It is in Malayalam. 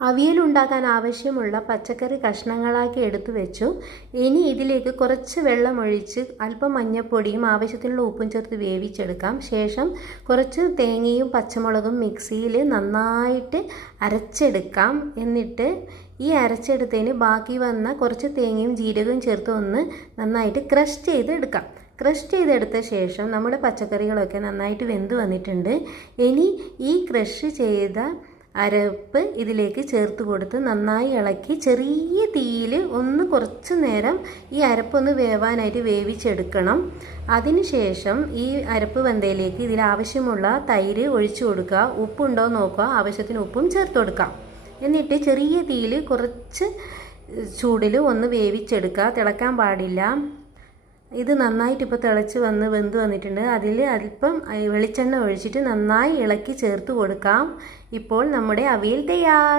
അവിയൽ ഉണ്ടാക്കാൻ ആവശ്യമുള്ള പച്ചക്കറി കഷ്ണങ്ങളാക്കി എടുത്തു വെച്ചു. ഇനി ഇതിലേക്ക് കുറച്ച് വെള്ളമൊഴിച്ച് അല്പം മഞ്ഞൾപ്പൊടിയും ആവശ്യത്തിനുള്ള ഉപ്പും ചേർത്ത് വേവിച്ചെടുക്കാം. ശേഷം കുറച്ച് തേങ്ങയും പച്ചമുളകും മിക്സിയിൽ നന്നായിട്ട് അരച്ചെടുക്കാം. എന്നിട്ട് ഈ അരച്ചെടുത്തതിന് ബാക്കി വന്ന കുറച്ച് തേങ്ങയും ജീരകവും ചേർത്ത് ഒന്ന് നന്നായിട്ട് ക്രഷ് ചെയ്തെടുക്കാം. ക്രഷ് ചെയ്തെടുത്ത ശേഷം നമ്മുടെ പച്ചക്കറികളൊക്കെ നന്നായിട്ട് വെന്ത് വന്നിട്ടുണ്ട്. ഇനി ഈ ക്രഷ് ചെയ്ത അരപ്പ് ഇതിലേക്ക് ചേർത്ത് കൊടുത്ത് നന്നായി ഇളക്കി ചെറിയ തീയിൽ കുറച്ച് നേരം ഈ അരപ്പൊന്ന് വേവാനായിട്ട് വേവിച്ചെടുക്കണം. അതിനുശേഷം ഈ അരപ്പ് വെന്തയിലേക്ക് ഇതിലാവശ്യമുള്ള തൈര് ഒഴിച്ചു കൊടുക്കുക. ഉപ്പുണ്ടോ നോക്കുക, ആവശ്യത്തിന് ഉപ്പും ചേർത്ത് കൊടുക്കാം. എന്നിട്ട് ചെറിയ തീയിൽ കുറച്ച് ചൂടിൽ ഒന്ന് വേവിച്ചെടുക്കുക, തിളക്കാൻ പാടില്ല. ഇത് നന്നായിട്ട് ഇപ്പോൾ തിളച്ച് വെന്ത് വന്നിട്ടുണ്ട്. അതിൽ അല്പം വെളിച്ചെണ്ണ ഒഴിച്ചിട്ട് നന്നായി ഇളക്കി ചേർത്ത് കൊടുക്കാം. ഇപ്പോൾ നമ്മുടെ അവിയൽ തയ്യാർ.